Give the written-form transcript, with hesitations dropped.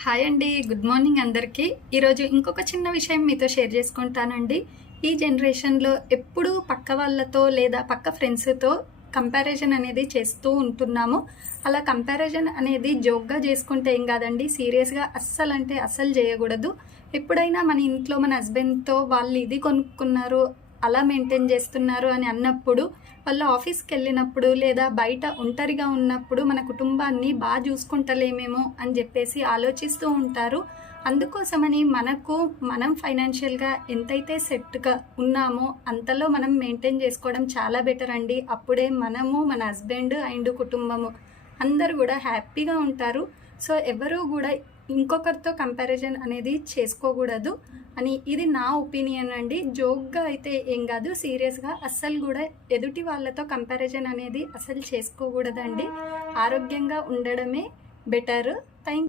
Hi అండి. Good morning అందరికీ. ఈరోజు ఇంకొక చిన్న విషయం మీతో షేర్ చేసుకుంటానండి. ఈ జనరేషన్‌లో ఎప్పుడూ పక్క వాళ్ళతో లేదా పక్క ఫ్రెండ్స్‌తో కంపారిజన్ అనేది చేస్తూ ఉంటున్నాము. అలా కంపారిజన్ అనేది జోక్‌గా చేసుకుంటే ఏం కాదండి. సీరియస్‌గా అస్సలంటే అస్సలు చేయకూడదు. ఎప్పుడైనా మన ఇంట్లో మన హస్బెండ్‌తో వాళ్ళు ఇది కొనుక్కున్నారు, అలా మెయింటైన్ చేస్తున్నారు అని అన్నప్పుడు, వాళ్ళు ఆఫీస్‌కెళ్ళినప్పుడు లేదా బయట ఒంటరిగా ఉన్నప్పుడు మన కుటుంబాన్ని చూసుకుంటలేమేమో అని చెప్పేసి ఆలోచిస్తూ ఉంటారు. అందుకోసమని మనం ఫైనాన్షియల్‌గా ఎంతైతే సెట్‌గా ఉన్నామో అంతలో మనం మెయింటైన్ చేసుకోవడం చాలా బెటర్ అండి. అప్పుడే మనము, మన హస్బెండ్ అండ్ కుటుంబము అందరూ గూడా హ్యాపీగా ఉంటారు. సో, ఎవరు గూడా ఇంకొకరితో కంపారిజన్ అనేది చేసుకోకూడదు అని ఇది నా ఒపీనియన్ అండి. జోక్‌గా అయితే ఏం గాదు. సీరియస్‌గా అస్సలు గూడా ఎదుటి వాళ్ళతో కంపారిజన్ అనేది అసలు చేసుకోకూడదండి. ఆరోగ్యంగా ఉండడమే బెటరు.